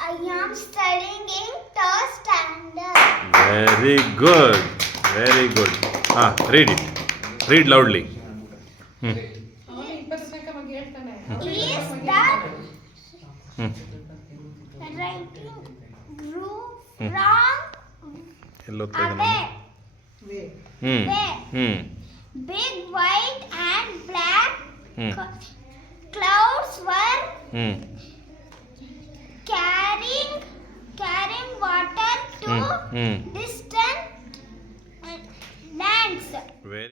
I am studying in third standard. Very good. Very good. Ah, read it. Read loudly. Hmm. Is, hmm. is the hmm. group, hmm. group hmm. wrong? Hello, A bear. Way. Big white and black hmm. clouds were. Hmm. hmm. distant lands. Really?